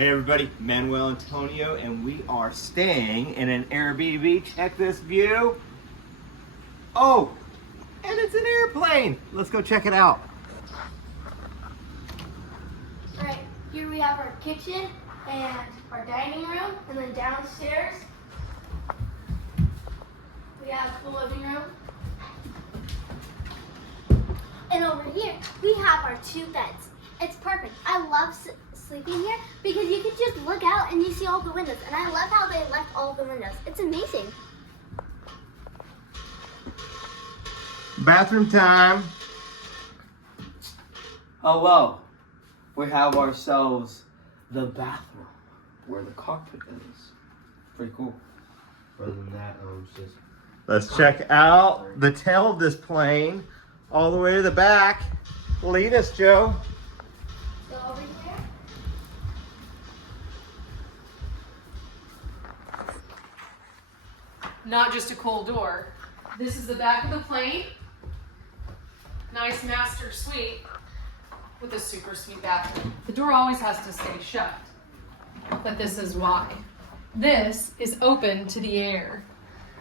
Hey everybody, Manuel Antonio, and we are staying in an Airbnb. Check this view. Oh, and it's an airplane. Let's go check it out. Right, here we have our kitchen and our dining room, and then downstairs we have the living room. And over here, we have our 2 beds. It's perfect. I love sleeping here because you can just look out and you see all the windows. And I love how they left all the windows. It's amazing. Bathroom time. Hello. We have ourselves the bathroom where the cockpit is. Pretty cool. Other than that, it's just... Let's check out the tail of this plane all the way to the back. Lead us, Joe. So over here. Not just a cool door. This is the back of the plane. Nice master suite with a super sweet bathroom. The door always has to stay shut, but this is why. This is open to the air.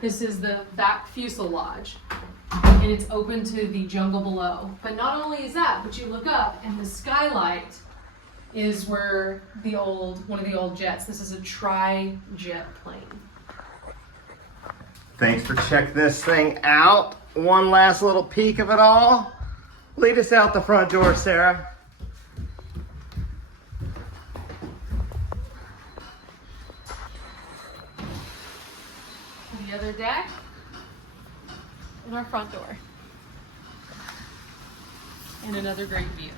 This is the back fuselage, and it's open to the jungle below. But not only is that, but you look up and the skylight is where one of the old jets. This is a tri-jet plane. Thanks for checking this thing out. One last little peek of it all. Lead us out the front door, Sarah. The other deck and our front door. And another great view.